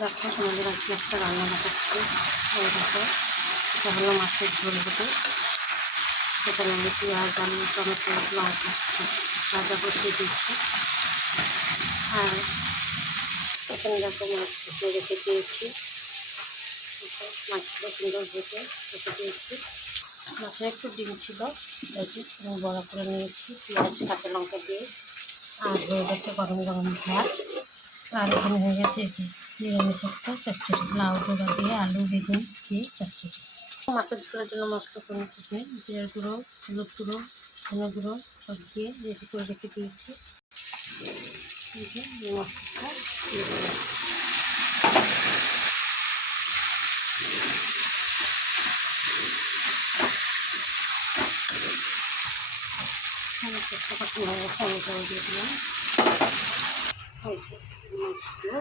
দেখো তোমাদের আজকে একটা রান্না দেখাচ্ছি। এই দেখো, এটা হলো মাছের ঝোল হবে। সেখানে আমি পেঁয়াজ, আলু, টমেটো, লঙ্কা ভাজা বসিয়ে দিচ্ছি। আর এখানে দেখো মাছ ভেজে রেখে দিয়েছি। মাছগুলো সুন্দর ভেজে রেখে দিয়েছি। মাছে একটু ডিম ছিল, এটি আমি বড়া করে নিয়েছি পেঁয়াজ কাঁচা লঙ্কা দিয়ে। আর হয়ে গেছে গরম গরম ভাত। আর এখানে হয়ে গেছে এই যে নিরামিষ একটা চচ্চড়ি, লাউ ডোকা দিয়ে আলু বেগুন দিয়ে চচ্চড়ি। মাছের ঝোলের জন্য মশলা করে চিকেন জিরার গুঁড়ো, হলুদ গুঁড়ো, ধনে গুঁড়ো সব দিয়ে রেডি করে রেখে দিয়েছি। মশলাটা দিয়ে দেবো। মশলাটা হয়ে গেছে, আমি জল দিয়ে দিলাম। মাছগুলো